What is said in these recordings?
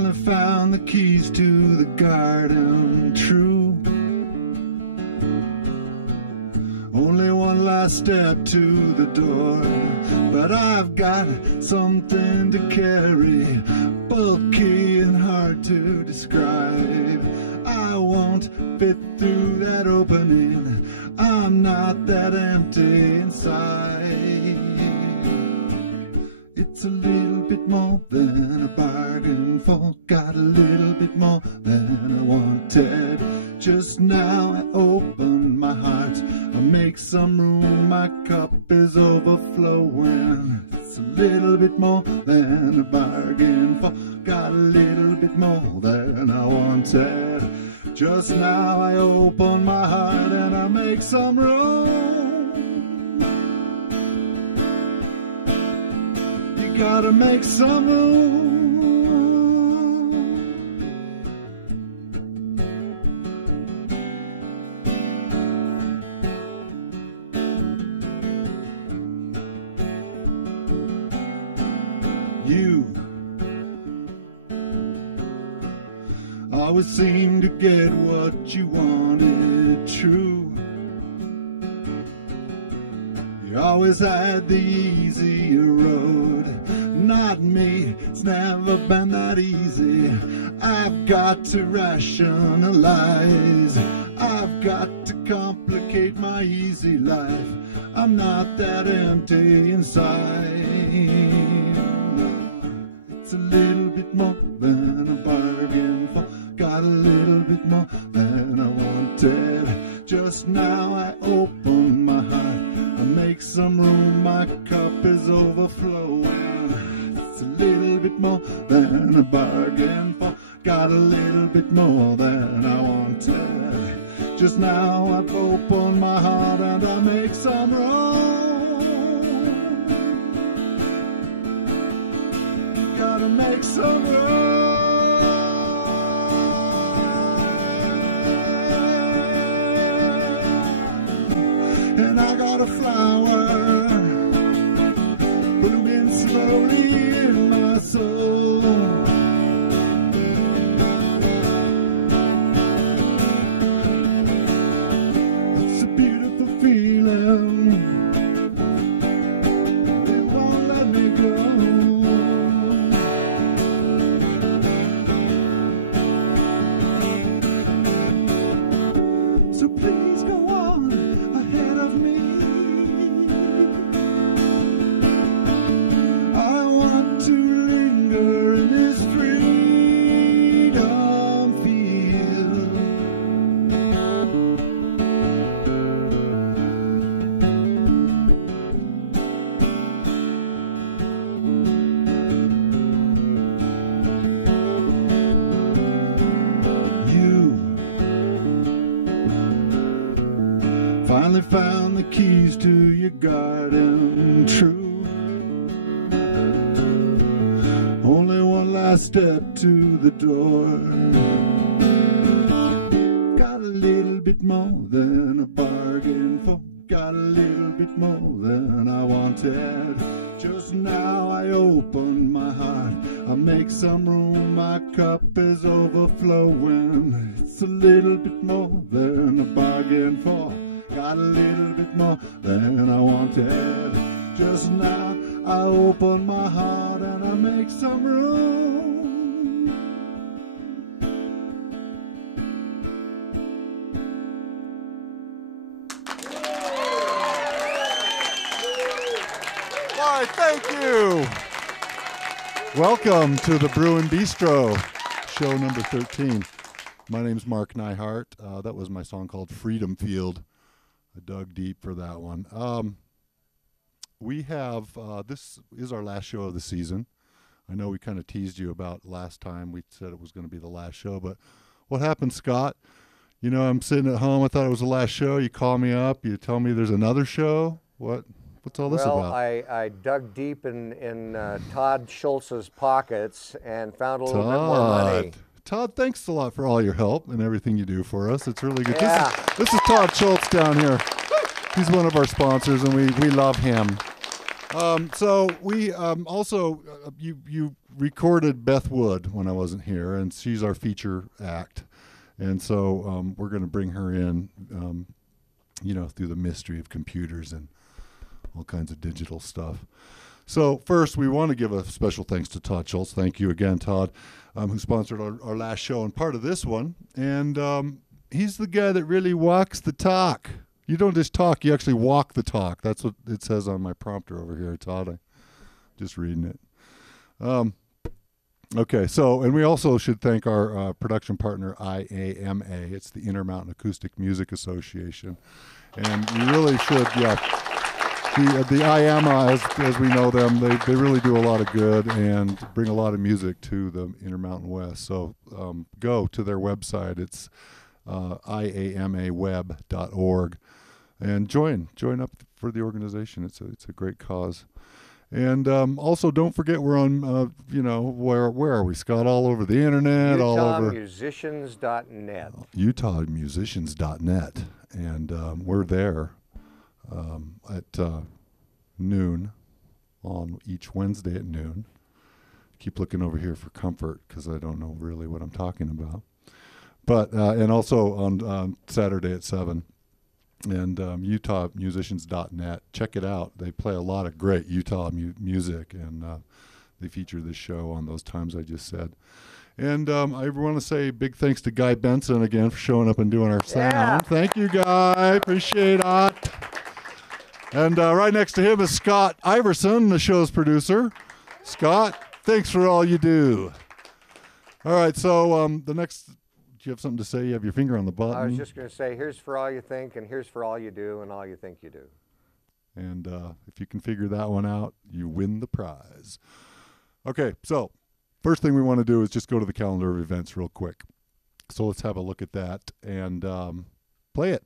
Finally found the keys to the garden, true. Only one last step to the door, but I've got something to carry, bulky and hard to describe. I won't fit through that opening, I'm not that empty inside. It's a little bit more than a bargain for, got a little bit more than I wanted. Just now I open my heart, I make some room, my cup is overflowing. It's a little bit more than a bargain for, got a little bit more than I wanted. Just now I open my heart and I make some room. You gotta make some room. You always seem to get what you wanted, true. You always had the easier road, not me, it's never been that easy. I've got to rationalize, I've got to complicate my easy life. I'm not that empty inside. It's a little bit more than a bargain for, got a little bit more than I wanted. Just now I open my heart, I make some room, my cup is overflowing. It's a little bit more than a bargain for, got a little bit more than I wanted. Just now I open my heart and I make some room. Gotta make some room. And I got a flower blooming slowly in my soul. It's a beautiful feeling, it won't let me go. So please go on ahead of me. I want to linger in this freedom field. You finally found the keys to your garden, true. Only one last step to the door. Got a little bit more than a bargain for, got a little bit more than I wanted. Just now I open my heart, I make some room, my cup is overflowing. It's a little bit more than a bargain for, got a little bit more than I wanted. Just now I open my heart and I make some room. Why, thank you. Welcome to the Brewin Bistro, show number 13. My name's Mark Neihart. That was my song called Freedom Field. I dug deep for that one. We have, this is our last show of the season. I know we kind of teased you about last time. We said it was going to be the last show, but what happened, Scott? You know, I'm sitting at home. I thought it was the last show. You call me up. You tell me there's another show. What's all this about? Well, I dug deep in Todd Schultz's pockets and found a little bit more money. Todd, thanks a lot for all your help and everything you do for us. It's really good. Yeah. This is Todd Schultz down here. He's one of our sponsors, and we love him. So we also, you recorded Beth Wood when I wasn't here, and she's our feature act. And so we're going to bring her in, you know, through the mystery of computers and all kinds of digital stuff. So first, we want to give a special thanks to Todd Schultz. Thank you again, Todd, who sponsored our last show and part of this one. And he's the guy that really walks the talk. You don't just talk, you actually walk the talk. That's what it says on my prompter over here, Todd. I'm just reading it. Okay, so, and we also should thank our production partner, IAMA. It's the Intermountain Acoustic Music Association. And we really should, yeah. The IAMA, as we know them, they really do a lot of good and bring a lot of music to the Intermountain West. So go to their website. It's iamaweb.org, and join up for the organization. It's a great cause. And also, don't forget we're on, you know, where are we, Scott? All over the internet, all over UtahMusicians.net. UtahMusicians.net, and we're there at noon on each Wednesday at noon. Keep looking over here for comfort because I don't know really what I'm talking about. But and also on Saturday at 7. And UtahMusicians.net. Check it out. They play a lot of great Utah music, and they feature this show on those times I just said. And I want to say big thanks to Guy Benson again for showing up and doing our sound. Yeah. Thank you, Guy. Appreciate it. And right next to him is Scott Iverson, the show's producer. Scott, thanks for all you do. All right, so the next... Do you have something to say? You have your finger on the button. I was just going to say, here's for all you think, and here's for all you do, and all you think you do. And if you can figure that one out, you win the prize. Okay, so first thing we want to do is just go to the calendar of events real quick. So let's have a look at that and play it.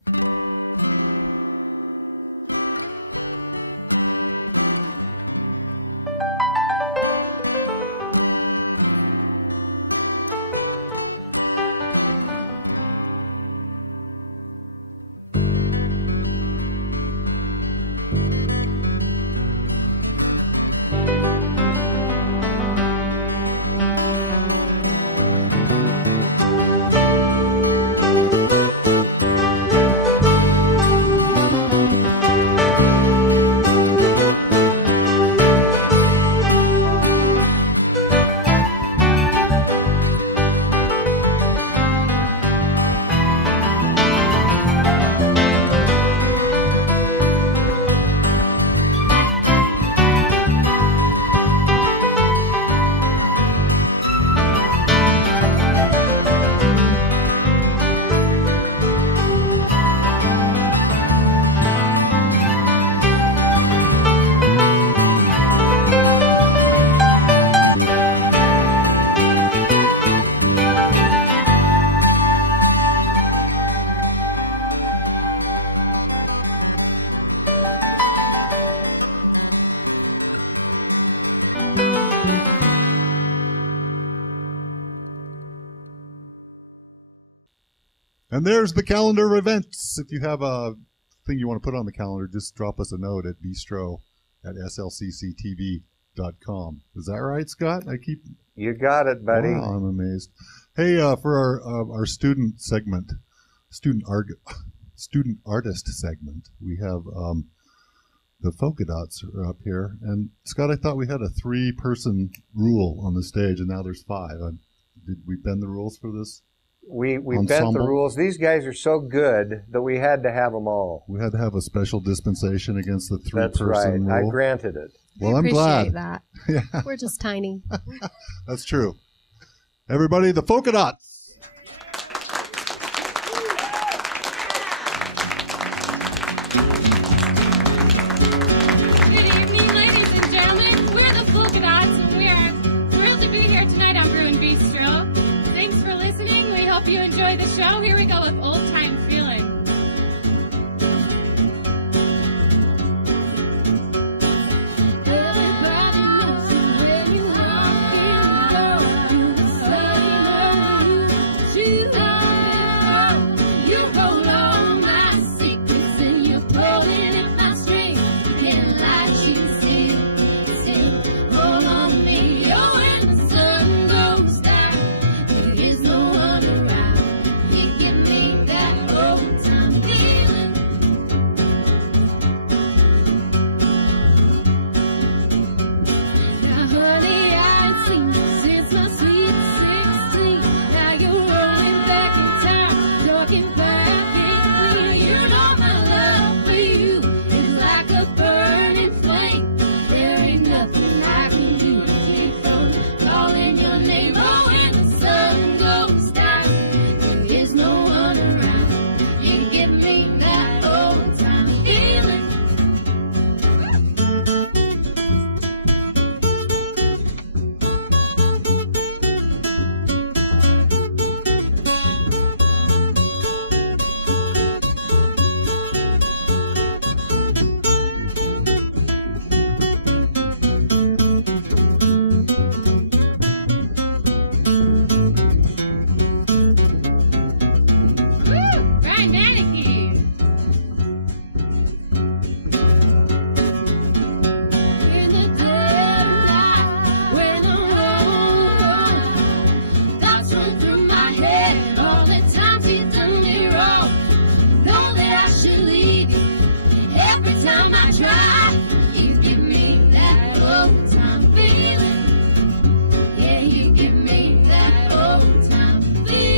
And there's the calendar of events. If you have a thing you want to put on the calendar, just drop us a note at Bistro at SLCCTV.com. Is that right, Scott? You got it, buddy. Wow, I'm amazed. Hey, for our student segment, student artist segment, we have the Folka Dots are up here. And Scott, I thought we had a 3-person rule on the stage, and now there's 5. Did we bend the rules for this? We bent the rules. These guys are so good that we had to have them all. We had to have a special dispensation against the 3-person That's right. rule. I granted it. Well, I'm glad. Appreciate that. Yeah. We're just tiny. That's true. Everybody, the Folka Dots. Good evening, ladies and gentlemen. We're the Folka Dots, and we are thrilled to be here tonight on Brewin Bistro. Thanks for listening. We hope you enjoy the show. Here we go with Old Time Feeling. Hold on to me, you're in the try. You give me that old time feeling. Yeah, you give me that old time feeling.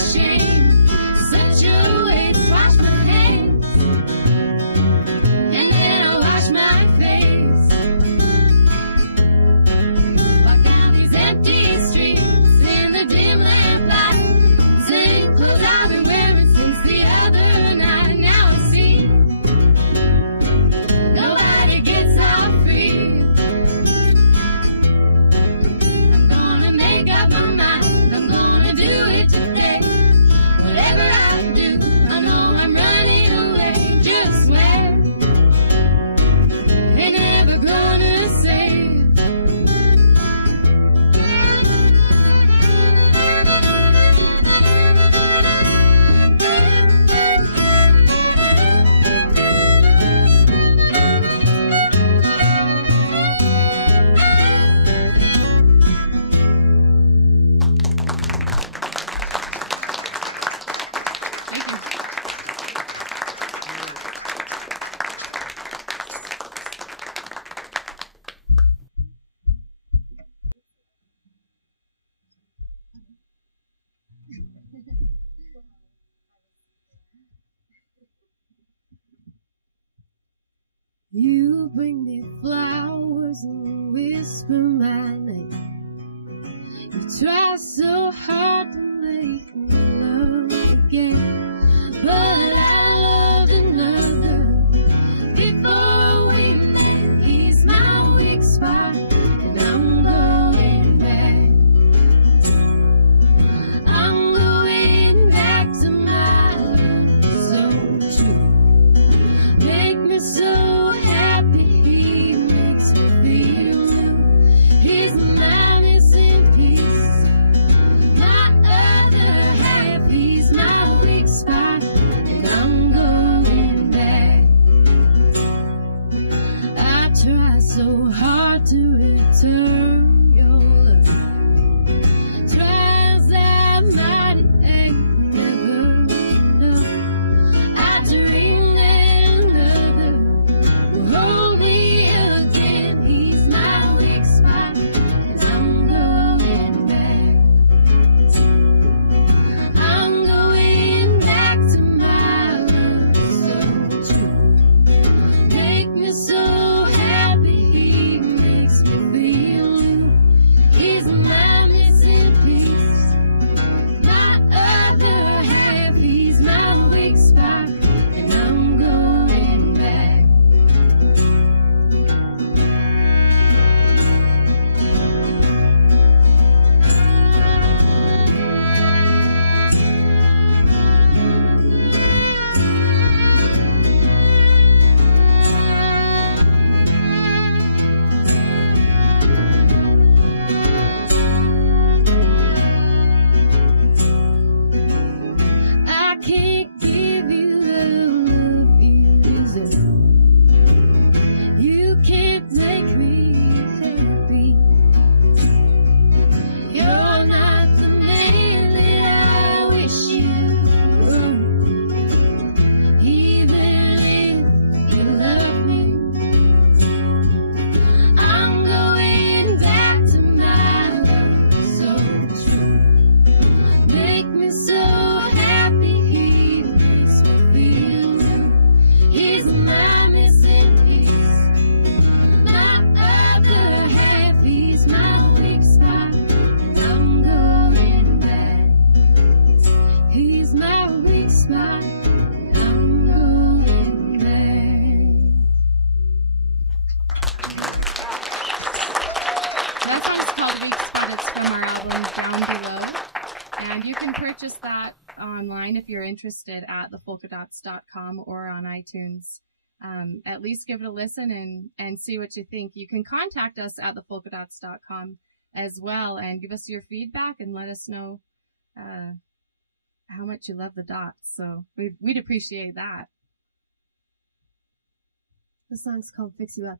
shame. Such a waste. Wash my hands, and then I wash my face. Walk down these empty streets in the dim lamplight. Same clothes I've been wearing since the other night. Now I see nobody gets off free. I'm gonna make up my mind. I'm gonna do it today. Whatever I do, I know I'm running away. Just swear ain't never gonna save. You bring me flowers and whisper my name. You try so hard to make me love again, but I loved another before we met. He's my weak spot, and I'm going back. I'm going back to my love so true. Make me so happy, he makes me feel new. He's my missing piece, my other half. He's my weak spot, and I'm going back. I try so hard to return your love. Try as I might, it ain't never enough. I dream that another will hold me again. He's my weak spot, and I'm going back. I'm going back to my love so true. Make me so happy, he makes me feel new. He's my missing piece, my other half. He's my weak spot, and I'm going back. I can't give you the love you deserve. You can't make me happy. You're not the man that I wish you were, even if you love me. I'm going back to my love so true. Make me so happy, he makes me feel new. He's my missing piece, my other half. He's my weak spot, and I'm going back. He's my weak spot, and I'm going back. That song's called Weak Spot. It's from our album Down Below. And you can purchase that online if you're interested at thefolkadots.com or on iTunes. At least give it a listen and see what you think. You can contact us at thefolkadots.com as well and give us your feedback and let us know how much you love the dots. So we'd appreciate that. The song's called Fix You Up.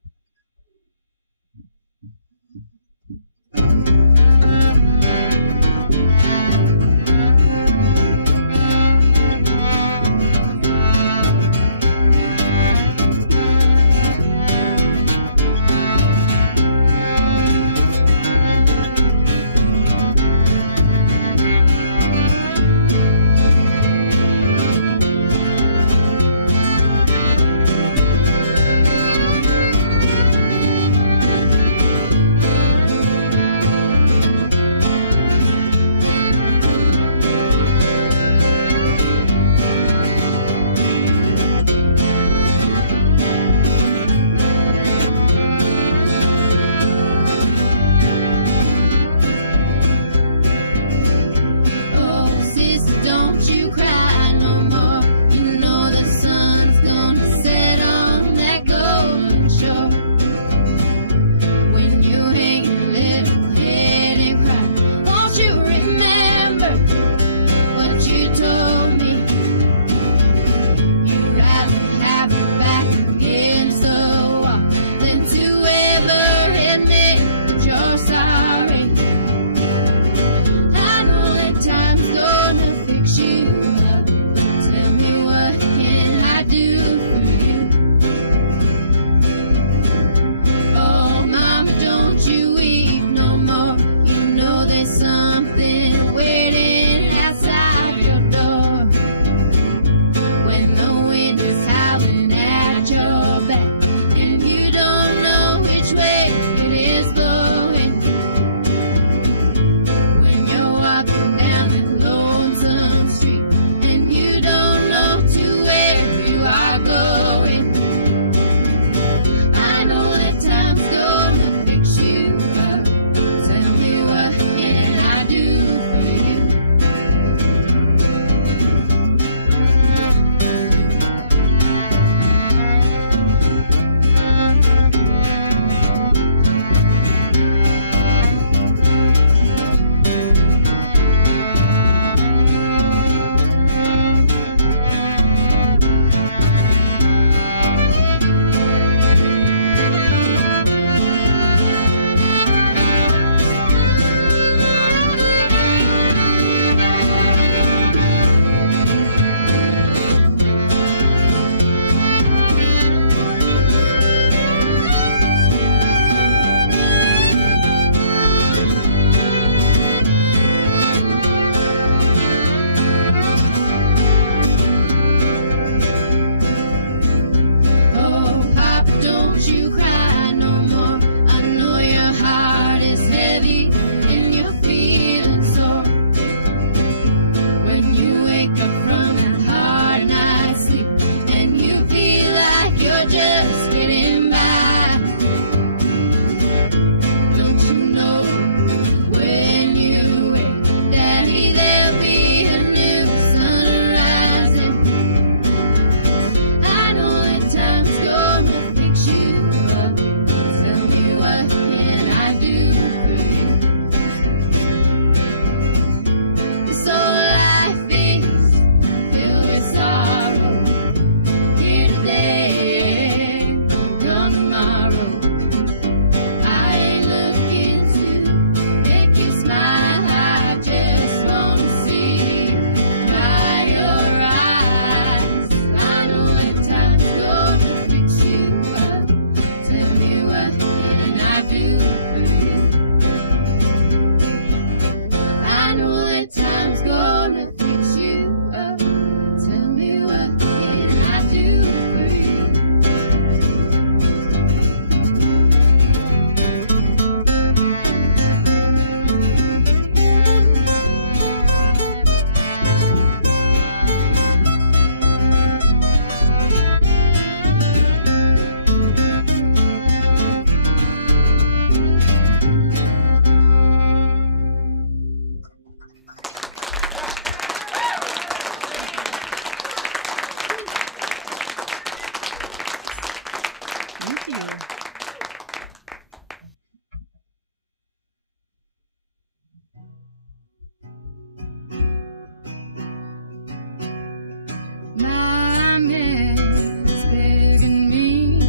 My man is big and mean.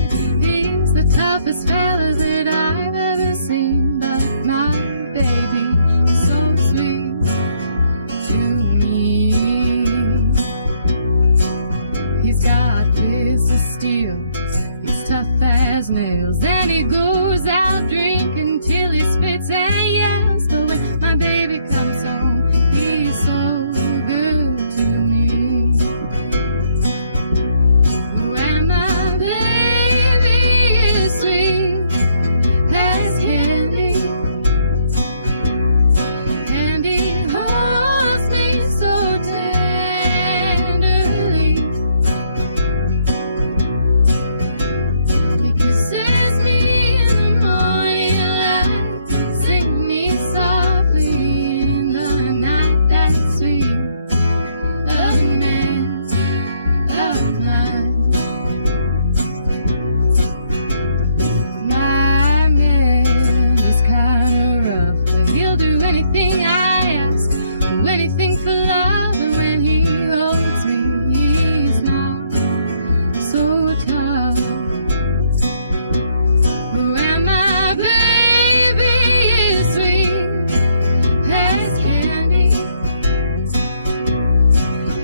He's the toughest fella that I've ever seen. But my baby is so sweet to me. He's got fists of steel, he's tough as nails, and he goes out drinking till he spits and yells. But when my baby comes home, he's so good to me. When my baby is sweet as candy, and he holds me so tenderly, he kisses me in the morning light, sing me softly in the night. That sweet loving man of mine. My man is kinda rough, but he'll do anything I ask, do anything for love. And when he holds me, he's not so tough. When my baby is sweet as candy,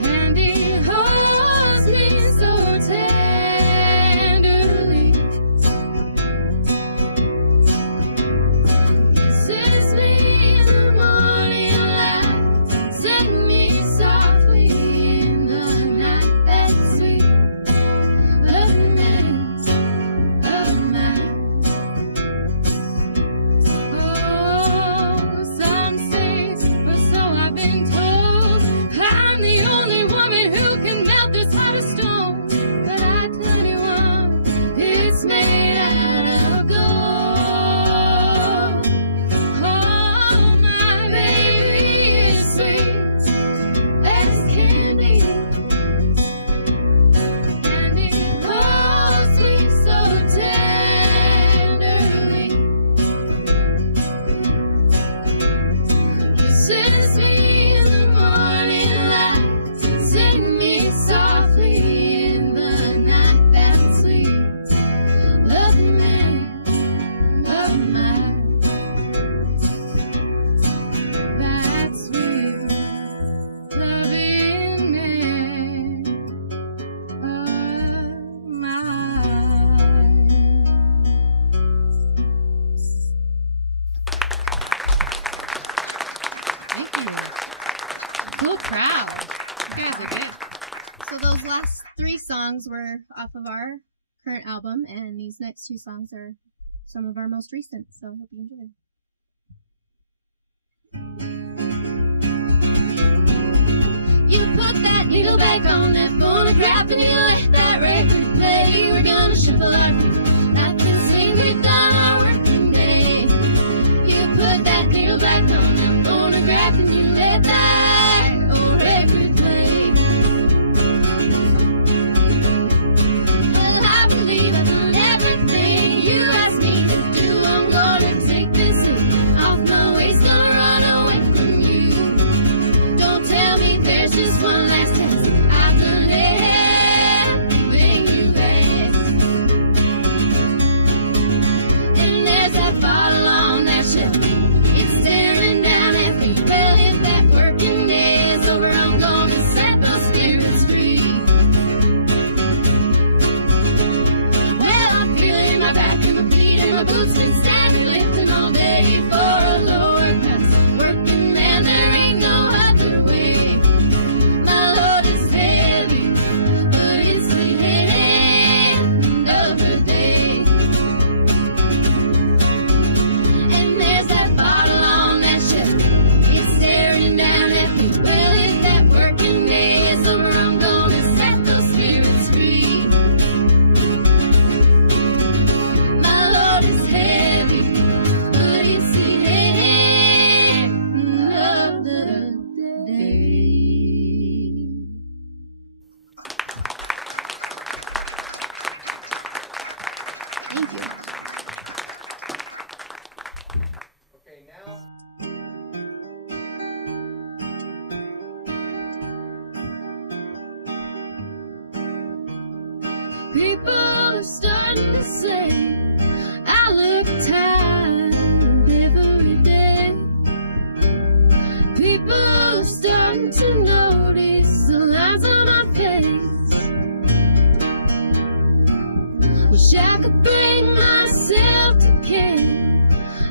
and he holds me so tenderly, kisses me in the morning light, sing me softly in the night. That sweet loving man of mine. Oh, some say, or so I've been told, I'm the only woman who can melt this heart of stone. But I tell you what, it's made out of gold. Oh, my baby is sweet as candy, and he holds me so tenderly, kisses me in the morning light, sing me softly in the night. That sweet loving man of mine. That sweet loving man of mine. Thank you. So proud. You guys are good. So those last 3 songs were off of our current album, and these next 2 songs are some of our most recent, so I hope you enjoy. You put that needle back on that phonograph and you let that record play. We're gonna shuffle our feet, laugh and sing, we've done our working day. You put that needle back on that phonograph and you let that old record play. Well, I believe I've done everything you asked me to do. I'm gonna take this hit off my waist, gonna run away from you. Don't tell me there's just one last test. I've done everything you've asked. People are starting to say I look tired every day. People are starting to notice the lines on my face. Wish I could bring myself to care.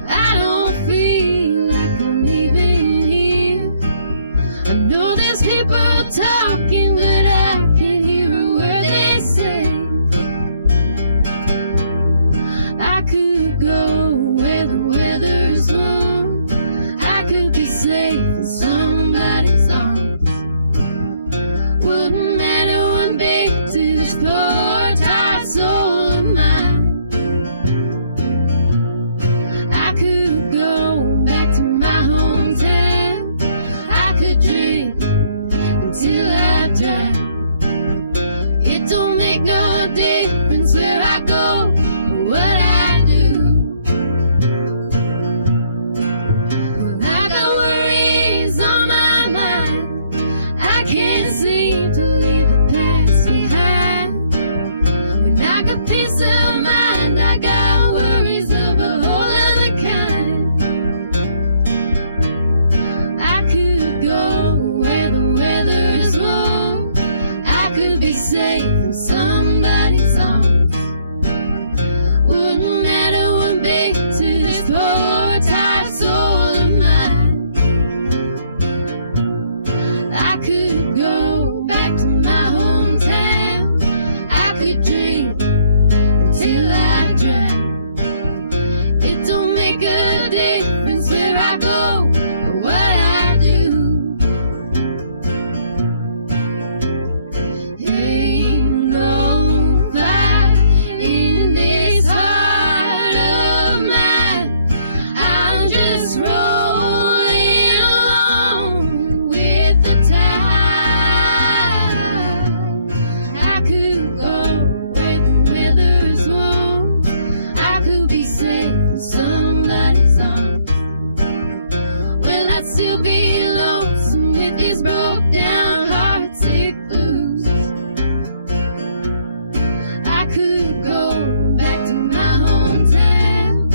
I don't feel like I'm even here. I know there's people talking, but I can't hear a word they say. I could go where the weather's warm. I could be safe in somebody's arms. Wouldn't matter one bit to this poor tired soul of mine. I could go back to my hometown. I could drink until I drown. It don't make no difference where I go or what I do. When I got worries on my mind, I can't seem to leave the past behind. When I got peace of mind, I got worries of a whole other kind. I could go where the weather is warm. I could be safe in somebody's arms. Wouldn't matter one bit to this poor tired soul of mine. I could go back to my hometown. I could drink until I drown. It don't make a difference where I go or what I do. Ain't no fire in this heart of mine. I'm just rolling along with the tide. I could go where the weather is warm. I could be safe in somebody's arms. Well, I'd still be lonesome with these broke down heartsick blues. I could go back to my hometown.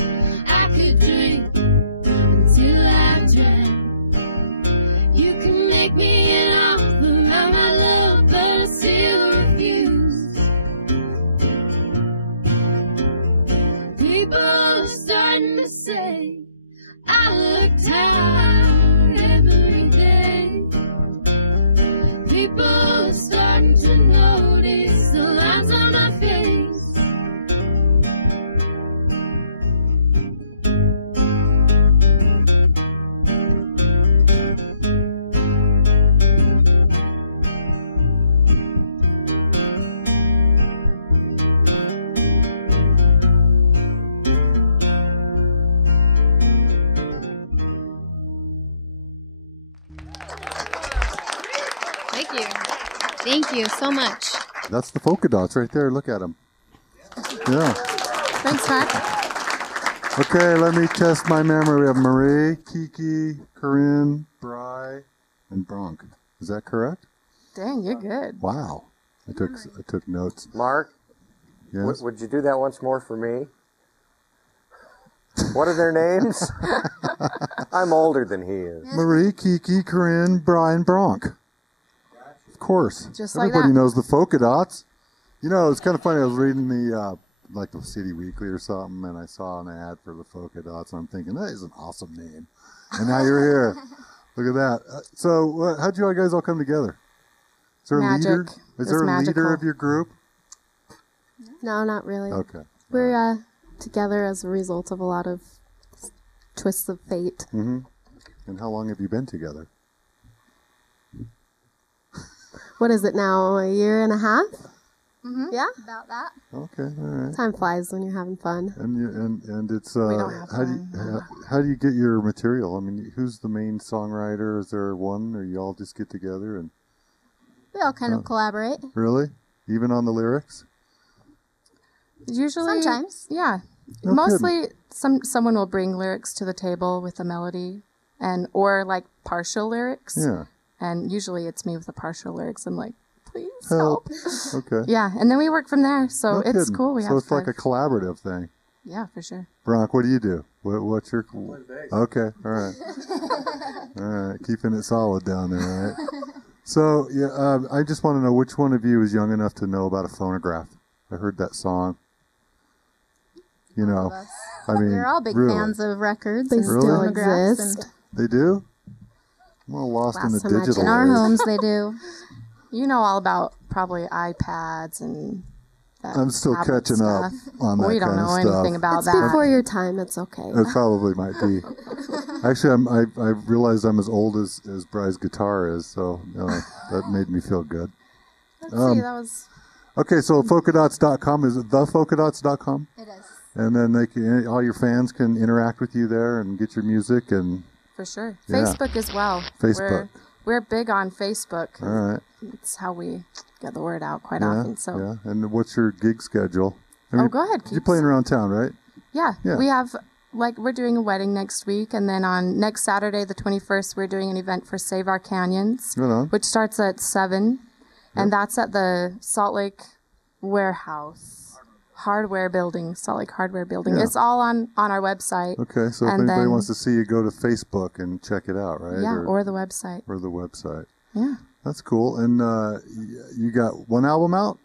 I could drink until I drown. You can make me an offer of my love, but I still refuse. People are starting to say I look tired every day. People are starting to notice the lines on my face. Thank you. Thank you so much. That's the polka dots right there. Look at them. Yeah. Thanks, Mark. Okay, let me test my memory. We have Marie, Kiki, Corinne, Bry, and Bronk. Is that correct? Dang, you're good. Wow. I took notes. Mark, Yes. would you do that once more for me? What are their names? I'm older than he is. Marie, Kiki, Corinne, Brian, Bronk. Of course. Just like Everybody that. knows the polka dots. You know, it's kind of funny. I was reading the City Weekly or something, and I saw an ad for the polka dots, and I'm thinking, that is an awesome name. And now you're here. Look at that. So how'd you guys all come together? Is there a leader? Magic. Is there a leader magical. of your group? No, not really. Okay. We're together as a result of a lot of twists of fate. Mm-hmm. And how long have you been together? What is it now? A year and a half? Mm-hmm. Yeah. About that. Okay, all right. Time flies when you're having fun. And it's We don't have how do you get your material? I mean, who's the main songwriter? Is there one, or you all just get together and We all kind of collaborate. really, even on the lyrics? Usually, Sometimes. yeah. No Mostly, someone will bring lyrics to the table with a melody, or like partial lyrics. Yeah. And usually, it's me with the partial lyrics. I'm like, please Help. Okay. Yeah, and then we work from there. So No it's kidding. cool. We so have it's like a collaborative thing. Yeah, for sure. Bronk, what do you do? What's your... Okay, all right. All right, keeping it solid down there, right? So, yeah, I just want to know which one of you is young enough to know about a phonograph. I heard that song. You know, I mean, We're all big really. fans of records. They and still phonographs exist. They do? I'm all lost in the Last time I digital checked, in our age. homes, they do. You know all about probably iPads and that I'm still tablet catching up stuff. on that We don't kind of know stuff. anything about It's that. before your time. It's okay. It probably might be. Actually, I realized I'm as old as Bry's guitar is, so that made me feel good. Let's see, that was... Okay, so folkadots.com, is it thefolkadots.com? It is. And then all your fans can interact with you there and get your music and... For sure. Yeah. Facebook as well. Facebook. We're big on Facebook. All right. It's how we get the word out quite Yeah, often. So yeah. And what's your gig schedule? go ahead, You're Keith. playing around town, right? Yeah, Yeah. we have, we're doing a wedding next week, and then on next Saturday, the 21st, we're doing an event for Save Our Canyons, Right on. which starts at 7, and that's at the Salt Lake Hardware Building, Salt Lake Hardware Building. Yeah. It's all on our website. Okay, so if And anybody then- wants to see you, go to Facebook and check it out, right? Yeah, or the website. or the website. Yeah. That's cool. And you got one album out?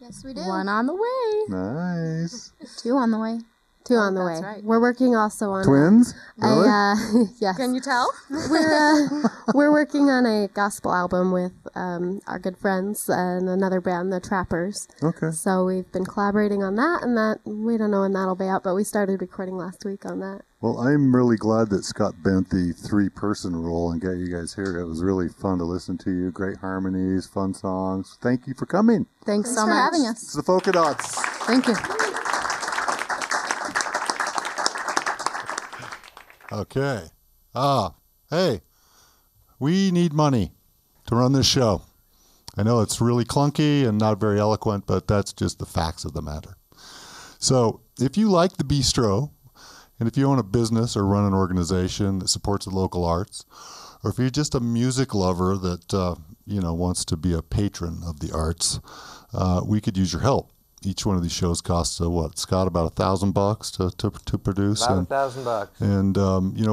Yes, we do. One on the way. Nice. 2 on the way. 2 on the way. That's right. We're working also on Twins? Really? yes. Can you tell? We're working on a gospel album with our good friends and another band, the Trappers. Okay. So we've been collaborating on that, and that we don't know when that'll be out, but we started recording last week on that. Well, I'm really glad that Scott bent the 3-person rule and got you guys here. It was really fun to listen to you. Great harmonies, fun songs. Thank you for coming. Thanks so for much. having It's us. the Folka Dots. Thank you. Okay. Hey, we need money to run this show. I know it's really clunky and not very eloquent, but that's just the facts of the matter. So if you like the Bistro, and if you own a business or run an organization that supports the local arts, or if you're just a music lover that wants to be a patron of the arts, we could use your help. Each one of these shows costs Scott, about $1,000 to produce. About $1,000. And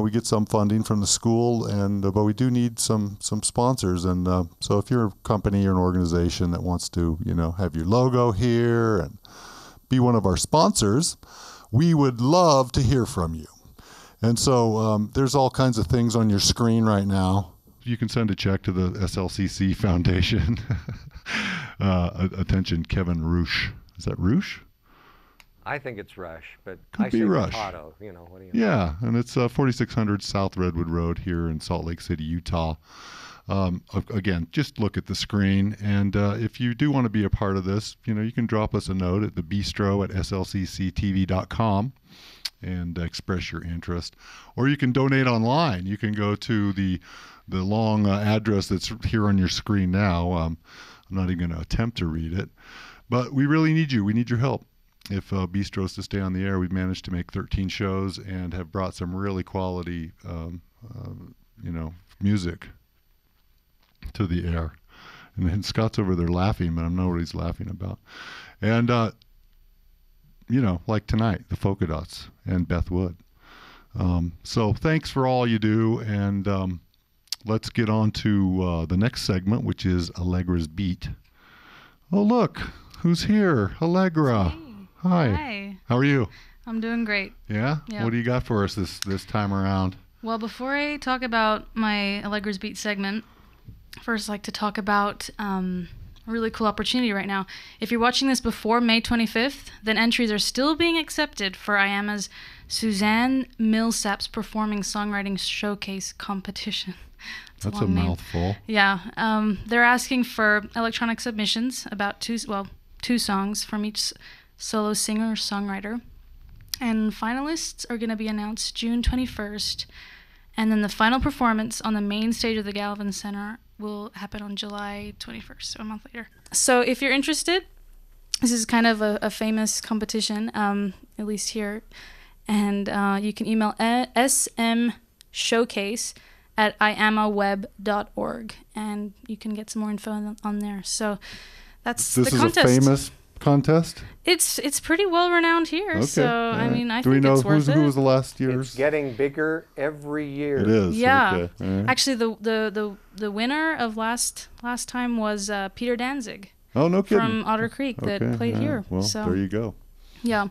we get some funding from the school, but we do need some sponsors. And so if you're a company or an organization that wants to have your logo here and be one of our sponsors, we would love to hear from you. And so there's all kinds of things on your screen right now. You can send a check to the SLCC Foundation. Attention, Kevin Roosh. Is that Roosh? I think it's Rush, but Could I be say Rush. potato. What do you know? Yeah, and it's 4600 South Redwood Road here in Salt Lake City, Utah. Again, just look at the screen, and if you do want to be a part of this, you can drop us a note at the Bistro at SLCCTV.com and express your interest, or you can donate online. You can go to the long address that's here on your screen now. I'm not even going to attempt to read it, but we really need you. We need your help. If Bistro's to stay on the air, we've managed to make 13 shows and have brought some really quality, music to the air. And then Scott's over there laughing, but I don't know what he's laughing about. And, like tonight, the Folka Dots and Beth Wood. So thanks for all you do, and let's get on to the next segment, which is Allegra's Beat. Oh, look, who's here? Allegra. Hi. Hi. How are you? I'm doing great. Yeah? Yeah. What do you got for us this time around? Well, before I talk about my Allegra's Beat segment, first I'd like to talk about a really cool opportunity right now. If you're watching this before May 25th, then entries are still being accepted for IAMA's Suzanne Millsap's Performing Songwriting Showcase Competition. That's a long name. mouthful. Yeah. They're asking for electronic submissions, about two songs from each solo singer or songwriter. And finalists are going to be announced June 21st. And then the final performance on the main stage of the Galvin Center will happen on July 21st, so a month later. So if you're interested, this is kind of a famous competition, at least here. And you can email smshowcase@sllcctv.com at iamaweb.org, and you can get some more info on there. So that's the contest. This is a famous contest? It's pretty well renowned here. Okay. So I mean, I think it's worth it. Do we know who was the last year's? It's getting bigger every year. It is. Yeah. Okay. Right. Actually, the winner of last time was Peter Danzig. Oh, no kidding. From Otter Creek that played here. Well, so, there you go. Yeah.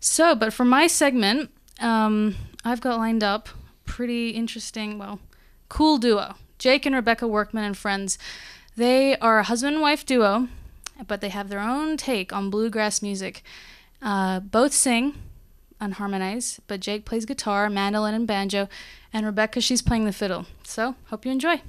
So, but for my segment, I've got lined up pretty interesting, cool duo. Jake and Rebecca Workman and Friends. They are a husband and wife duo, but they have their own take on bluegrass music. Both sing and harmonize, but Jake plays guitar, mandolin, and banjo, and Rebecca, she's playing the fiddle. So, hope you enjoy.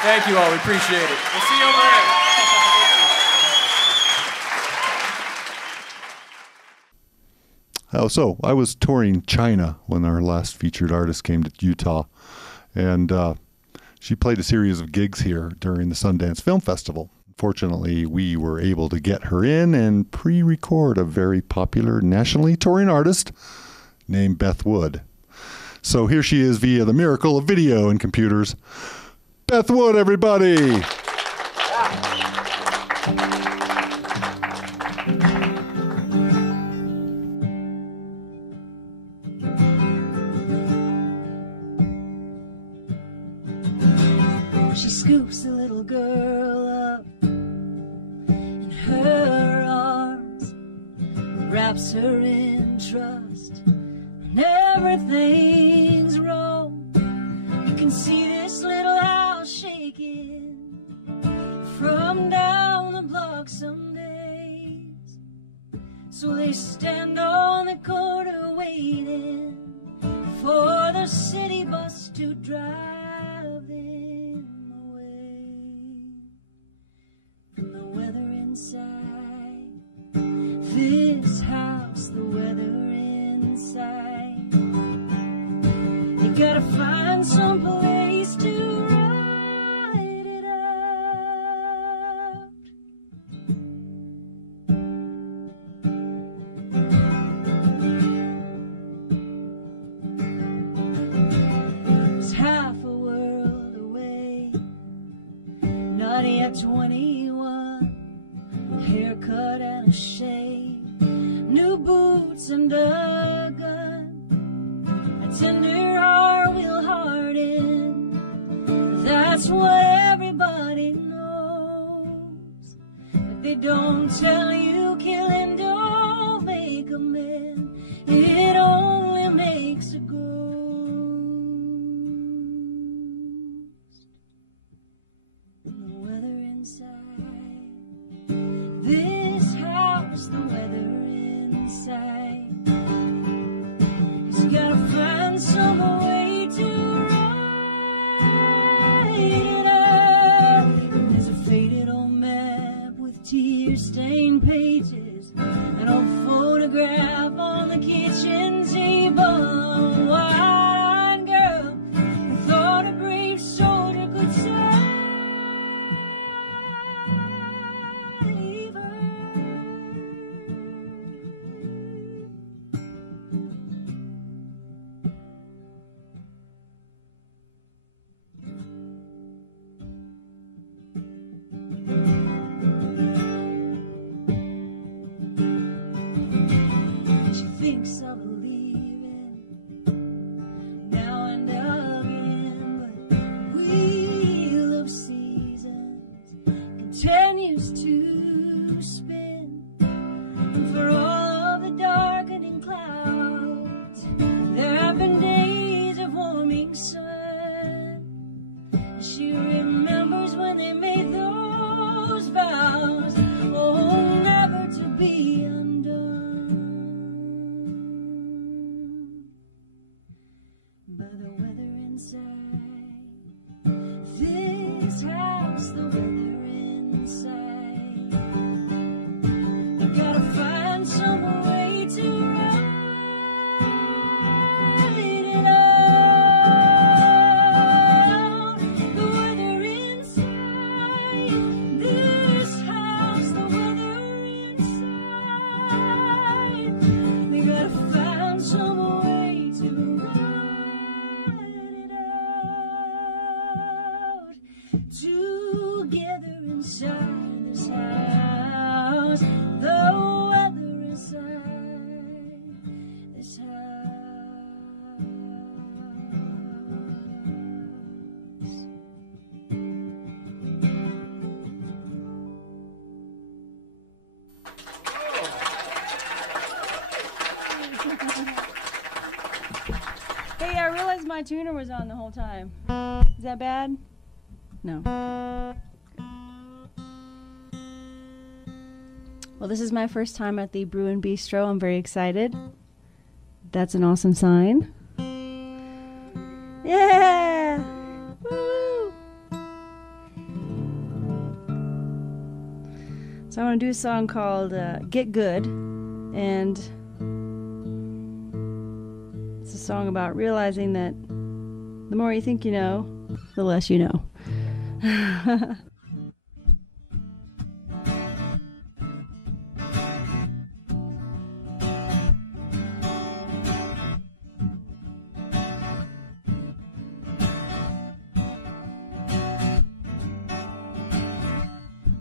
Thank you all. We appreciate it. We'll see you over there. So I was touring China when our last featured artist came to Utah, and she played a series of gigs here during the Sundance Film Festival. Fortunately, we were able to get her in and pre-record a very popular nationally touring artist named Beth Wood. So here she is via the miracle of video and computers. Beth Wood, everybody! She scoops the little girl up in her arms, wraps her in trust, and everything's wrong. You can see this little house shaking from down the block some days. So they stand on the corner waiting for the city bus to drive them away. The weather inside this house, the weather inside, you gotta find some place to ride it out. It's half a world away, not yet 21, haircut and a shave, new boots and a gun, a tender heart will harden, that's what everybody knows. But they don't tell you killing don't make a man, it only makes a ghost. The weather inside this house, the weather inside, you gotta find some way to ride it out. There's a faded old map with tear-stained pages, an old photograph on the kitchen table, a wide-eyed girl who thought a brave soldier could save her. She thinks of leaving now and again, but the wheel of seasons continues to spin. And for all of the darkening clouds, there have been days of warming sun. She remembers when they made those vows, oh, never to be undone. By the weather inside this house, the weather inside, you gotta find some way to ride it out. The weather inside this house, the weather inside, they gotta find some way to ride it out. Together inside this house, the weather inside this house. Hey, I realized my tuner was on the whole time. Is that bad? No. Well, this is my first time at the Brewin Bistro. I'm very excited. That's an awesome sign. Yeah! Woo! So I want to do a song called Get Good, and it's a song about realizing that the more you think you know, the less you know.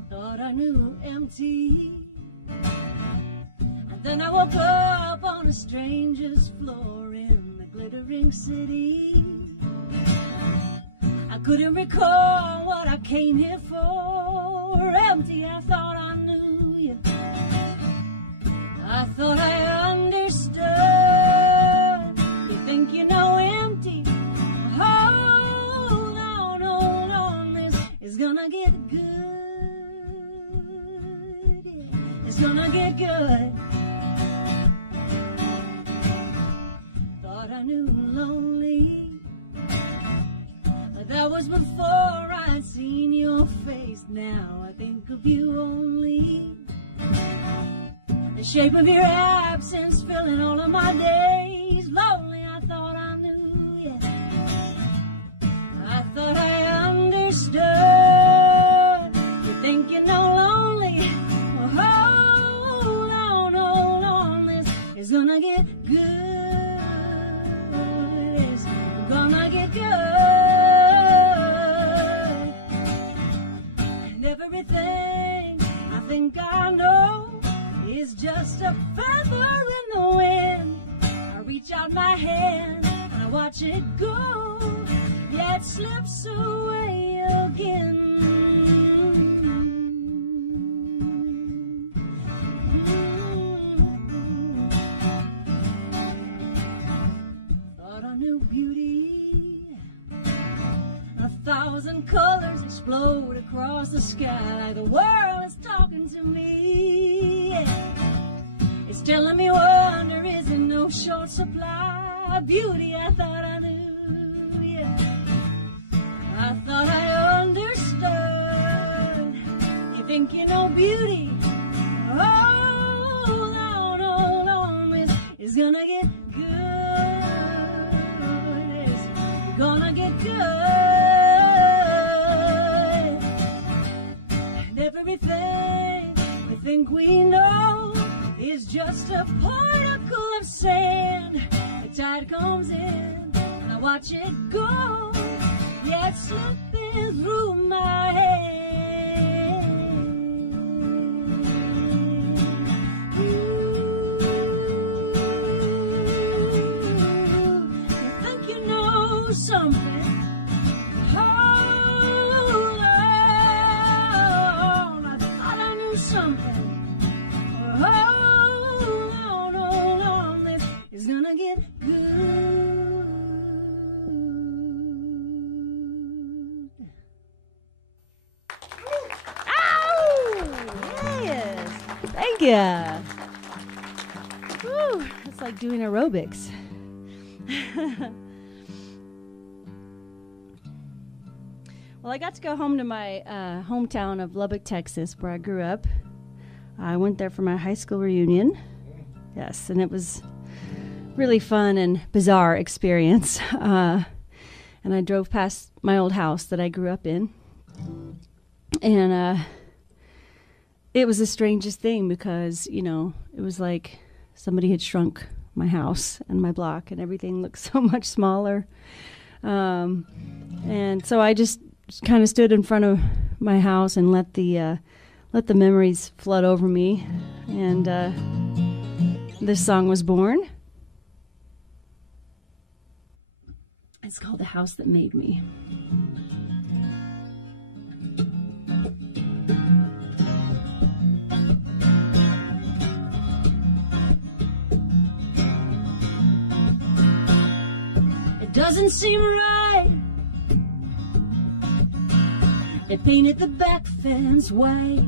Thought I knew empty, and then I woke up on a stranger's floor in the glittering city. I couldn't recall what I came here for. Empty, I thought I knew you. I thought I understood. You think you know empty? Hold on, this is gonna get good. Yeah, it's gonna get good. Thought I knew lonely. That was before I'd seen your face. Now I think of you only. The shape of your absence filling all of my days. Lonely, I thought I knew you. I thought I understood. You think you know lonely? Well, hold on, this is gonna get good. It's gonna get good. Everything I think I know is just a feather in the wind. I reach out my hand and I watch it go, yet slips away again. Thought I knew beauty. 1,000 colors explode across the sky like the world is talking to me. It's telling me wonder is in no short supply. Beauty, I thought I knew. Yeah. I thought I understood. You think you know beauty? Hold on, it's gonna get good. It's gonna get good. Everything we think we know is just a particle of sand. The tide comes in and I watch it go, yet slipping through my hand. You think you know something? Something. Hold on, this is gonna get good. Ow! Yes! Thank you! Woo! It's like doing aerobics. Well, I got to go home to my hometown of Lubbock, Texas, where I grew up. I went there for my high school reunion. Yes, and it was really fun and bizarre experience. And I drove past my old house that I grew up in. And it was the strangest thing because, you know, it was like somebody had shrunk my house and my block and everything looked so much smaller. And so I just kind of stood in front of my house and let the memories flood over me, and this song was born. It's called The House That Made Me. It doesn't seem right. They painted the back fence white,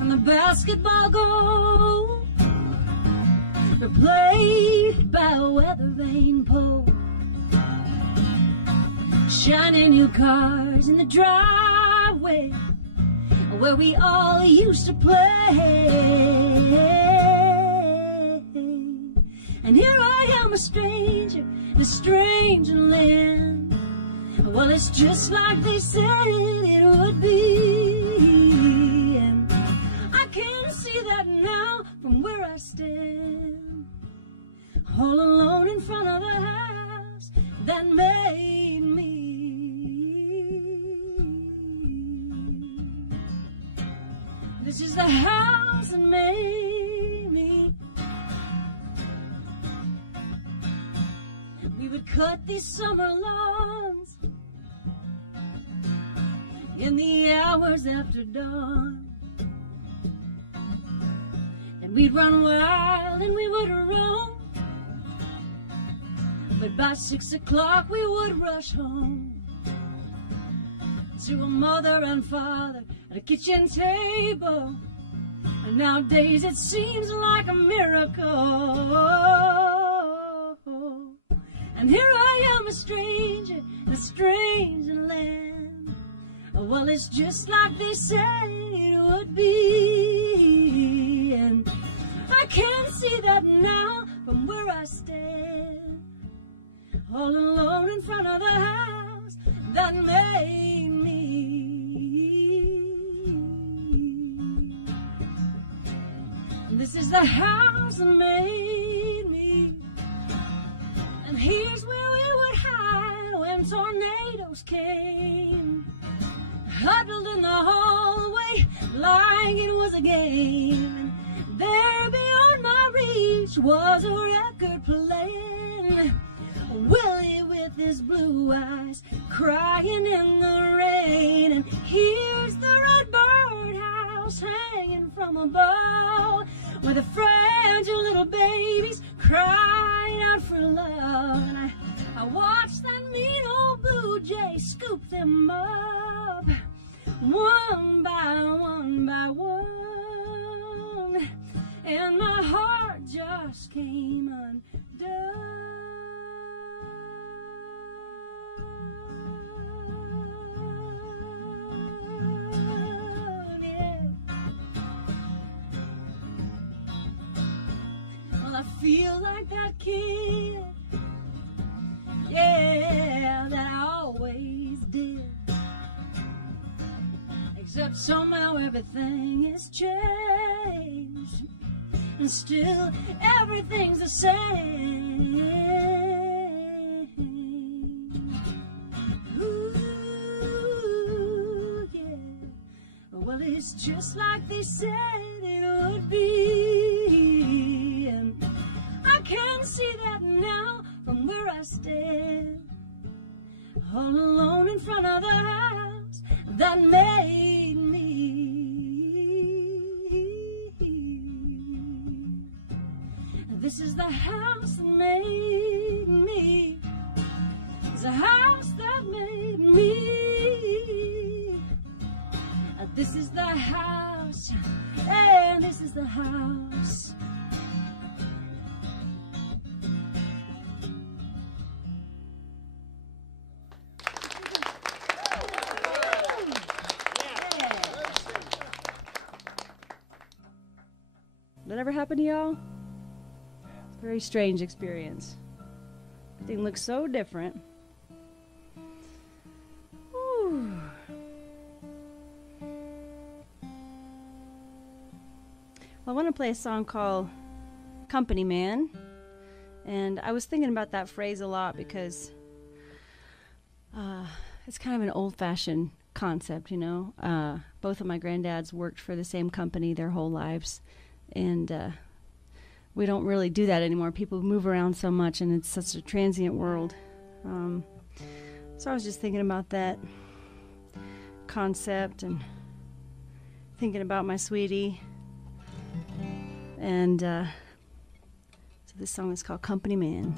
and the basketball goal replaced by a weather vane pole. Shiny new cars in the driveway, where we all used to play. And here I am, a stranger in a strange land. Well, it's just like they said it would be. And I can see that now from where I stand, all alone in front of the house that made me. This is the house that made me. We would cut these summer lawns in the hours after dawn, and we'd run wild and we would roam, but by 6 o'clock we would rush home to a mother and father at a kitchen table. And nowadays it seems like a miracle. And here I am, a stranger in a strange land. Well, it's just like they said it would be. And I can see that now from where I stand, all alone in front of the house that made me. This is the house that made me. And here's where we would hide when tornadoes came, huddled in the hallway like it was a game. And there beyond my reach was a record playing, Willie with his blue eyes crying in the rain. And here's the redbird house hanging from a bough, with the fragile little babies crying out for love. And I watched that mean old blue jay scoop them up, one by one by one, and my heart just came undone. I feel like that kid, yeah, that I always did. Except somehow everything has changed, and still everything's the same. Ooh, yeah. Well, it's just like they said it would be. And I can see that now from where I stand, all alone in front of the house that made me. This is the house that made me. It's a house that made me. This is the house, and this is the house. That ever happen to y'all? It's a very strange experience. Everything looks so different. Whew. Well, I want to play a song called Company Man. And I was thinking about that phrase a lot because it's kind of an old-fashioned concept, you know. Both of my granddads worked for the same company their whole lives. And we don't really do that anymore. People move around so much, and it's such a transient world. So I was just thinking about that concept and thinking about my sweetie. And so this song is called Company Man.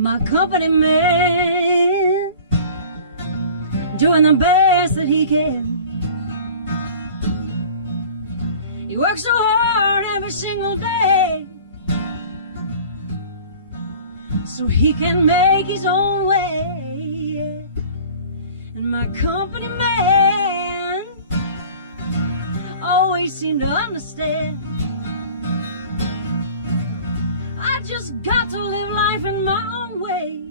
my company man, doing the best that he can. He works so hard every single day so he can make his own way. And my company man always seemed to understand. I just got to live life in my own way.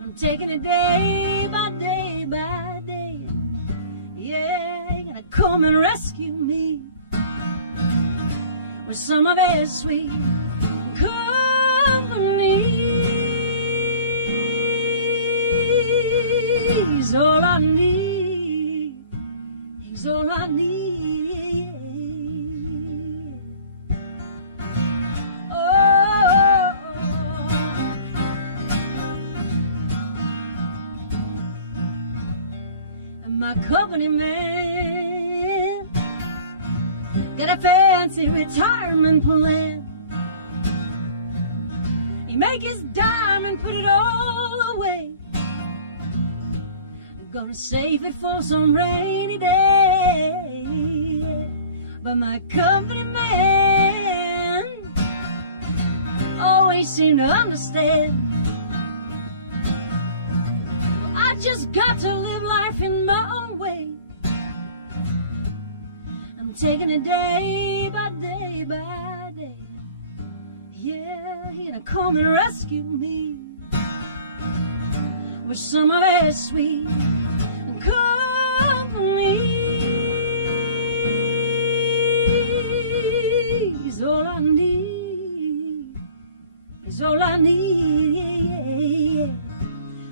I'm taking it day by day by day. Yeah, you're gonna come and rescue me with some of his sweet company. He's all I need. He's all I need. Oh, and my company man got a fancy retirement plan. He make his dime and put it all away. Gonna save it for some rainy day. But my company man always seem to understand. I just got to live life in my own way. I'm taking it day by day by day. Yeah, he's gonna come and rescue me with some of his sweet company. He's all I need. He's all I need.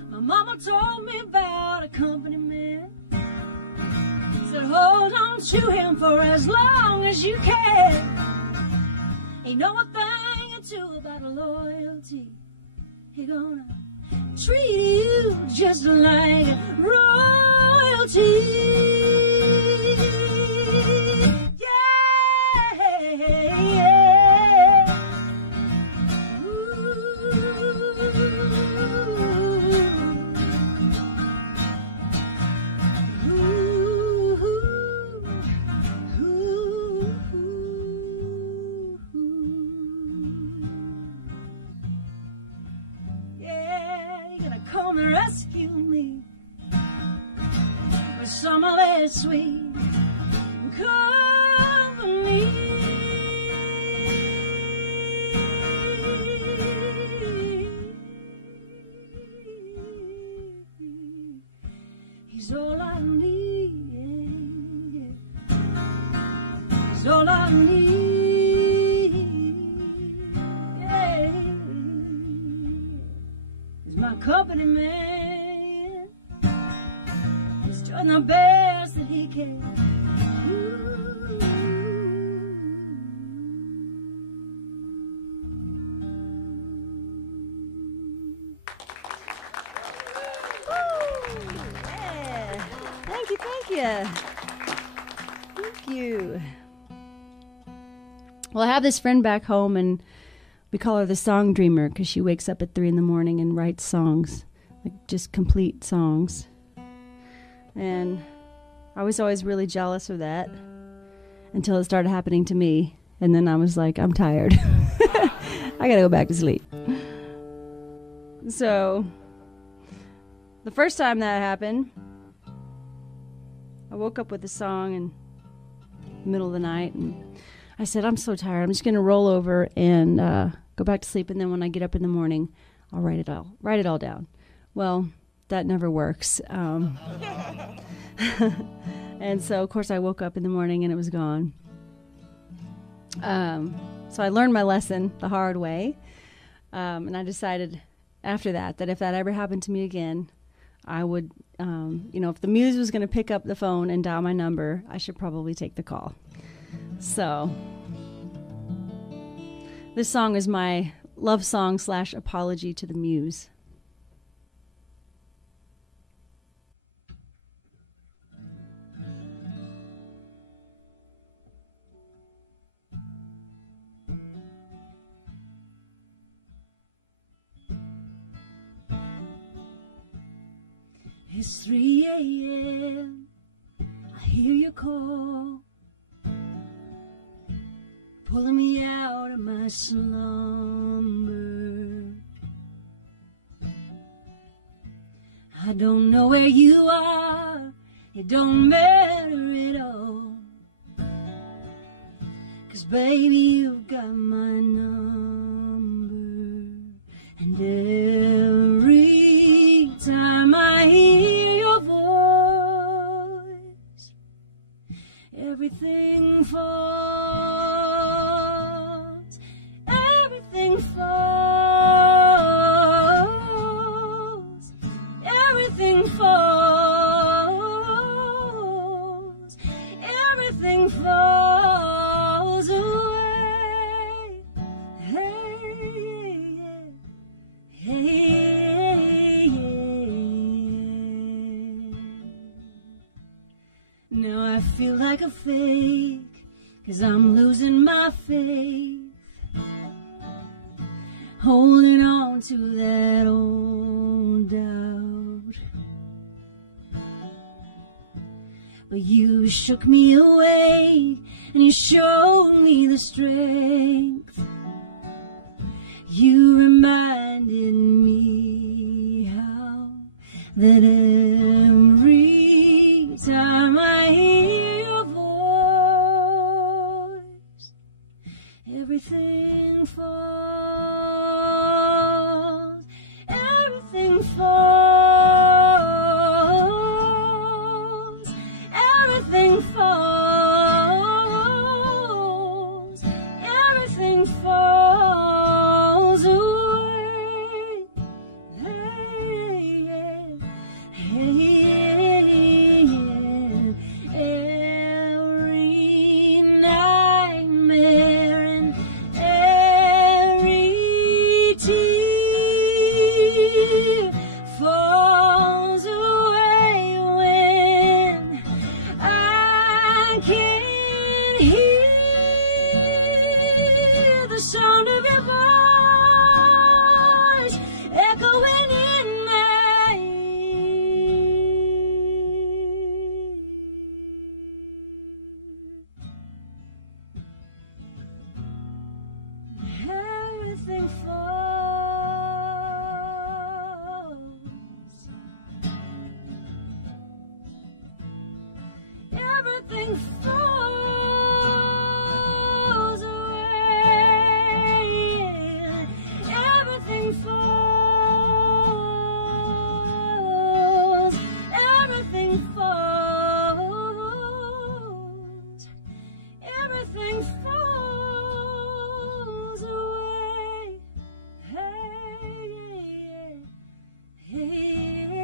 My mama told me about a company man. Said hold on to him for as long as you can. Ain't know a thing or two about loyalty. He gonna treat you just like royalty. Yeah, yeah. Come and rescue me with some of that sweet company. He's all I need. He's all I need. Yeah. He's my company man. He's doing the best that he can. Yeah. Thank you, thank you. Thank you. Well, I have this friend back home, and we call her the song dreamer because she wakes up at 3 a.m. and writes songs, like just complete songs. And I was always really jealous of that until it started happening to me. And then I was like, I'm tired. I gotta go back to sleep. So the first time that happened, I woke up with a song in the middle of the night, and I said, I'm so tired. I'm just going to roll over and go back to sleep, and then when I get up in the morning, I'll write it all down. Well, that never works. And so, of course, I woke up in the morning, and it was gone. So I learned my lesson the hard way, and I decided after that if that ever happened to me again, I would, if the muse was going to pick up the phone and dial my number, I should probably take the call. So this song is my love song / apology to the muse. It's 3 a.m. I hear your call, pulling me out of my slumber. I don't know where you are, it don't matter at all, 'cause baby, you've got my number. And every time I hear your voice, everything falls, everything falls, everything falls, everything falls away. Hey, hey, now I feel like a fake, 'cause I'm losing my faith, holding on to that old doubt. But you shook me awake and you showed me the strength. You reminded me how that every time I hear your voice, everything falls, everything falls, everything falls, everything falls away. Hey, yeah, hey, yeah. Every nightmare and every tear falls away when I can hear the sound of your voice echoing in my ear. Everything falls, everything falls away, everything falls, everything falls, everything falls away. Hey, hey,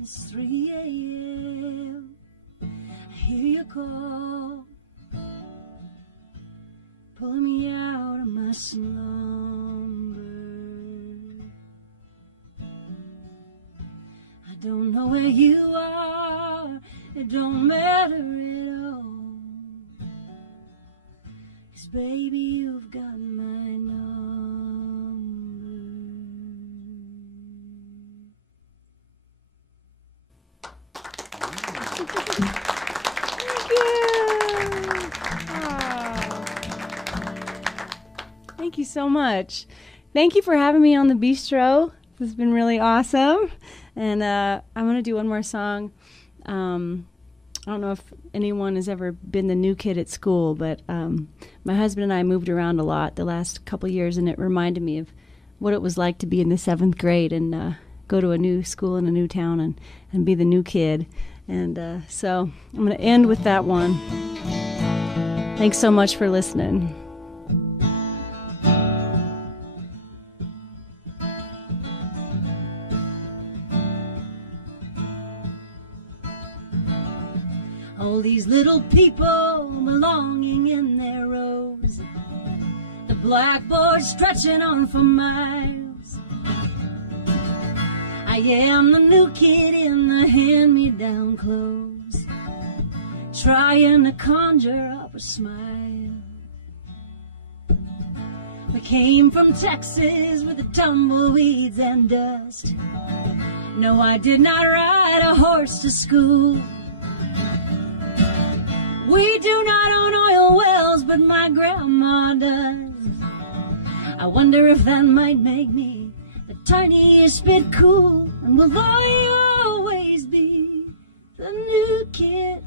it's 3 a.m. I hear you call, pulling me out of my slumber. I don't know where you are, it don't matter at all, 'cause baby, you've got my number. Thank you so much. Thank you for having me on the Bistro. This has been really awesome. And I'm going to do one more song. I don't know if anyone has ever been the new kid at school, but my husband and I moved around a lot the last couple years, and it reminded me of what it was like to be in the 7th grade and go to a new school in a new town and be the new kid. And so I'm going to end with that one. Thanks so much for listening. All these little people belonging in their rows, the blackboard stretching on for miles. I am the new kid in the hand-me-down clothes, trying to conjure up a smile. We came from Texas with the tumbleweeds and dust. No, I did not ride a horse to school. We do not own oil wells, but my grandma does. I wonder if that might make me the tiniest bit cool. And will I always be the new kid,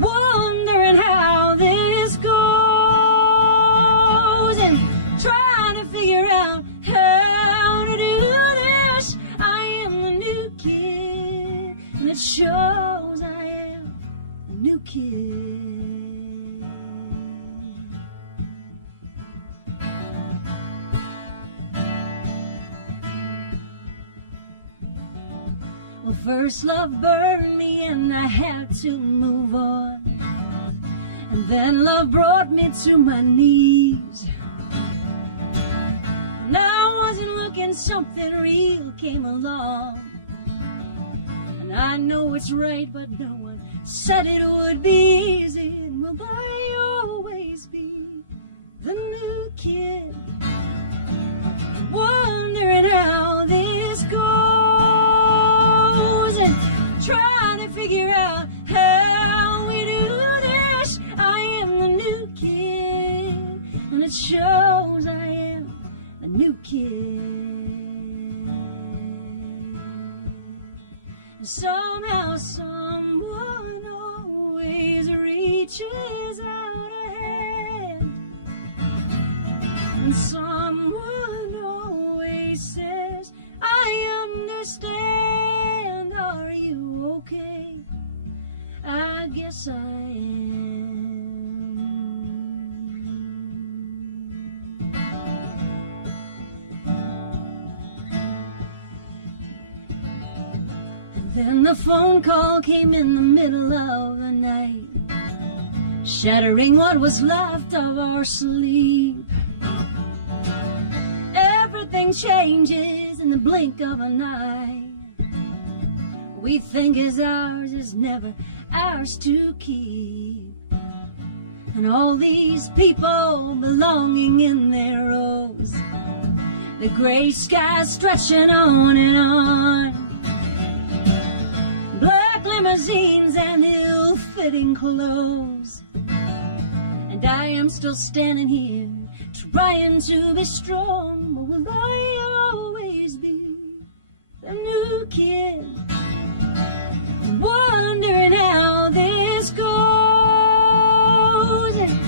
wondering how this goes and trying to figure out how to do this. I am the new kid, and it shows I am the new kid. Well, first love burned me and I had to move on. And then love brought me to my knees. And I wasn't looking, something real came along. And I know it's right, but no one said it would be easy. And will I always be the new kid, wondering how this goes and trying to figure out how we do this. I am the new kid, and it shows I am a new kid. And somehow someone always reaches out a hand, and someone always says, I understand. Are you okay? I guess I am. And then the phone call came in the middle of the night, shattering what was left of our sleep. Everything changes in the blink of an eye. We think is ours is never ours to keep. And all these people belonging in their rows, the gray sky stretching on and on, black limousines and ill-fitting clothes. And I am still standing here trying to be strong. But will I always be the new kid, wondering how this goes and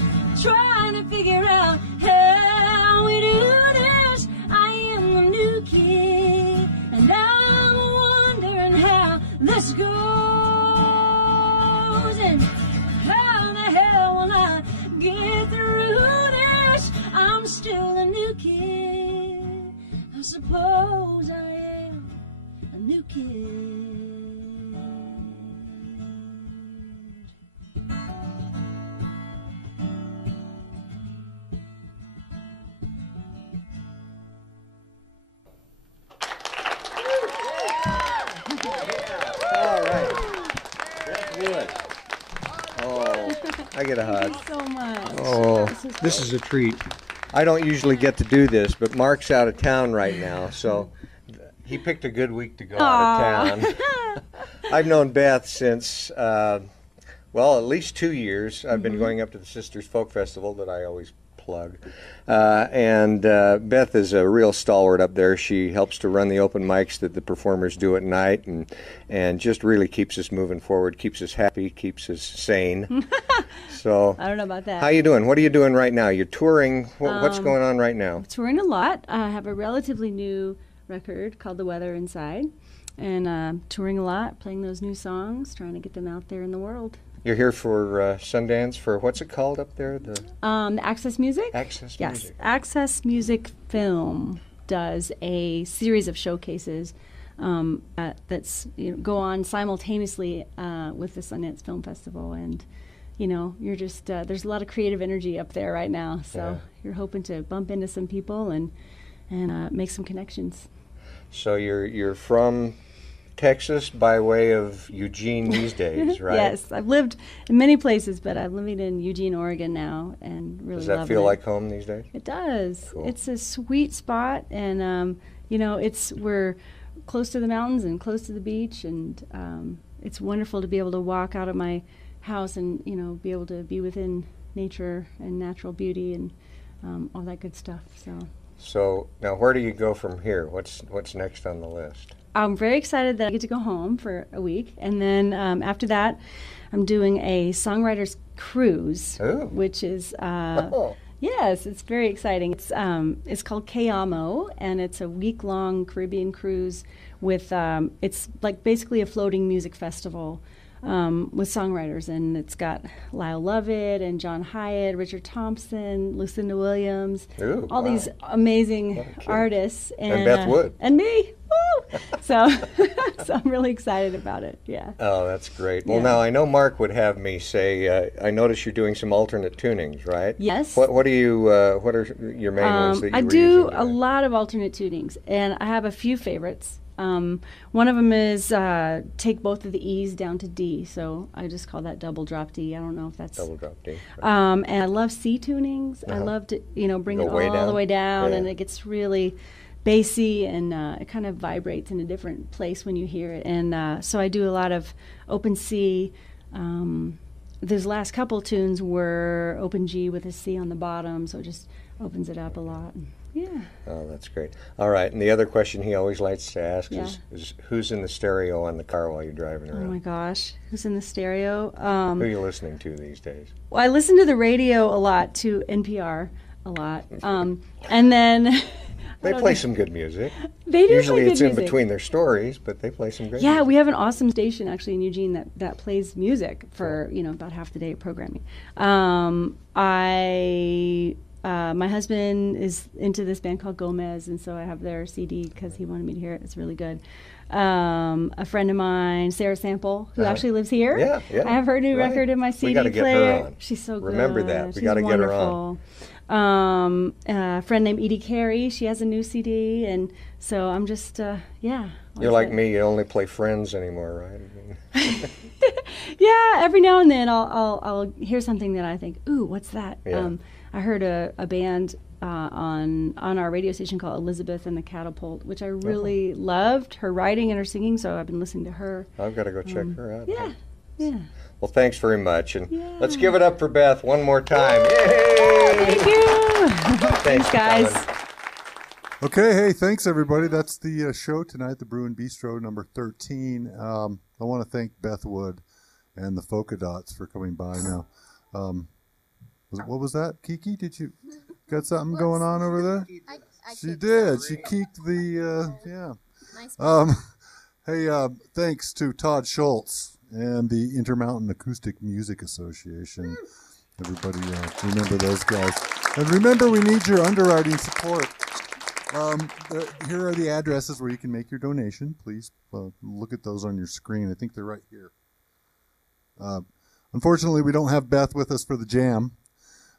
trying to figure out how we do this. I am the new kid, and I'm wondering how this goes and how the hell will I get through this. I'm still a new kid, I suppose I am a new kid. All right. That's good. Oh, I get a hug. Thank you so much. Oh, this is a treat. I don't usually get to do this, but Mark's out of town right now, so he picked a good week to go out of town. I've known Beth since, well, at least 2 years. I've been going up to the Sisters Folk Festival that I always plug. And Beth is a real stalwart up there. She helps to run the open mics that the performers do at night, and just really keeps us moving forward, keeps us happy, keeps us sane. So I don't know about that. how you doing? What are you doing right now? You're touring. What's going on right now? Touring a lot. I have a relatively new record called The Weather Inside, and touring a lot, playing those new songs, trying to get them out there in the world. You're here for Sundance for, what's it called up there? The Access Music? Access Yes. Music. Access Music Film does a series of showcases that's go on simultaneously with the Sundance Film Festival, and you're just there's a lot of creative energy up there right now, so you're hoping to bump into some people and make some connections. So you're from Texas by way of Eugene these days, right? Yes, I've lived in many places, but I'm living in Eugene, Oregon now, and really Does that loving feel it. like home these days? It does. Cool. It's a sweet spot, and you know, we're close to the mountains and close to the beach, and it's wonderful to be able to walk out of my house and, you know, be able to be within nature and natural beauty and all that good stuff. So now, where do you go from here? What's next on the list? I'm very excited that I get to go home for a week, and then after that, I'm doing a songwriters cruise, which is yes, it's very exciting. It's called Que Amo, and it's a week-long Caribbean cruise with it's like basically a floating music festival with songwriters, and it's got Lyle Lovett and John Hyatt, Richard Thompson, Lucinda Williams, all these amazing artists, and Beth Wood and me. Woo! So I'm really excited about it. Yeah. Oh, that's great. Well, now I know Mark would have me say, I notice you're doing some alternate tunings, right? Yes. What are you? What are your main ones that you I were do using a lot of alternate tunings, and I have a few favorites. One of them is take both of the E's down to D, so I just call that double drop D. I don't know if that's double drop D. Right. And I love C tunings. I love to, you know, bring it all the way down, and it gets really bassy, and it kind of vibrates in a different place when you hear it. And so I do a lot of open C. Those last couple tunes were open G with a C on the bottom, so it just opens it up a lot. Yeah. Oh, that's great. All right, and the other question he always likes to ask is who's in the stereo on the car while you're driving around? Oh my gosh, who's in the stereo? Who are you listening to these days? Well, I listen to the radio a lot, to NPR a lot, and then they play some good music. They do. Usually play it's good in music. between their stories, but they play some great. Yeah, music. we have an awesome station actually in Eugene that plays music for about half the day of programming. My husband is into this band called Gomez, and so I have their CD because he wanted me to hear it. It's really good. A friend of mine, Sarah Sample, who actually lives here. Yeah. I have her new record in my CD gotta get player. her on. She's so good. Remember that. We She's got to get her wonderful. on. A friend named Edie Carey, she has a new CD, and so I'm just, You're like me, you only play Friends anymore, right? Yeah, every now and then I'll hear something that I think, ooh, what's that? Yeah. I heard a band on our radio station called Elizabeth and the Catapult, which I really loved, her writing and her singing, so I've been listening to her. I've got to go check her out. Yeah. Well, thanks very much, and let's give it up for Beth one more time. Yay! Thank you. Thanks, guys. Okay, hey, thanks everybody. That's the show tonight, the Brewin Bistro number 13. I want to thank Beth Wood and the Folka Dots for coming by now. What was that? Kiki, did you got something going on over there? She did. She kicked the, Nice. Hey, thanks to Todd Schultz and the Intermountain Acoustic Music Association. Everybody remember those guys. And remember, we need your underwriting support. Here are the addresses where you can make your donation. Please look at those on your screen. I think they're right here. Unfortunately, we don't have Beth with us for the jam.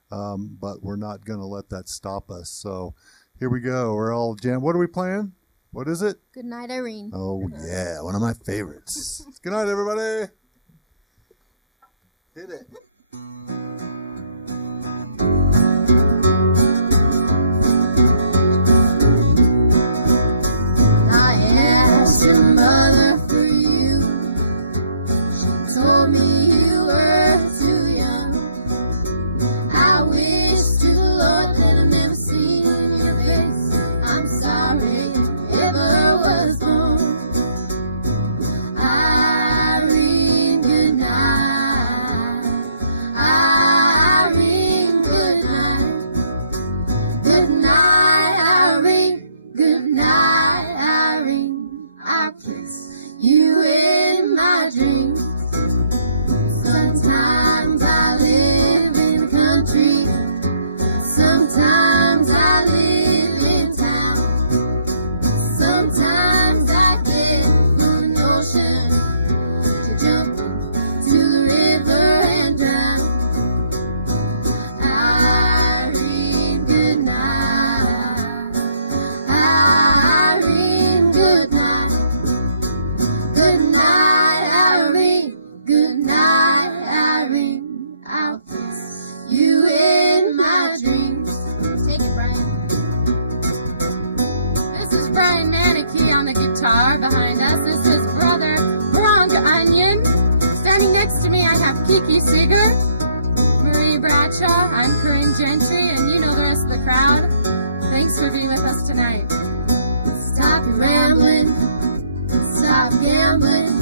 But we're not going to let that stop us. So here we go. We're all jam. What are we playing? What is it? Good night, Irene. Oh, yeah. One of my favorites. Good night, everybody. Hit it. I asked your mother for you. She told me you were too young. I wish to the Lord that I've never seen your face. I'm sorry you ever was born. Irene, good night. Kiki Seeger, Marie Bradshaw, I'm Corinne Gentry, and you know the rest of the crowd. Thanks for being with us tonight. Stop your rambling, stop gambling.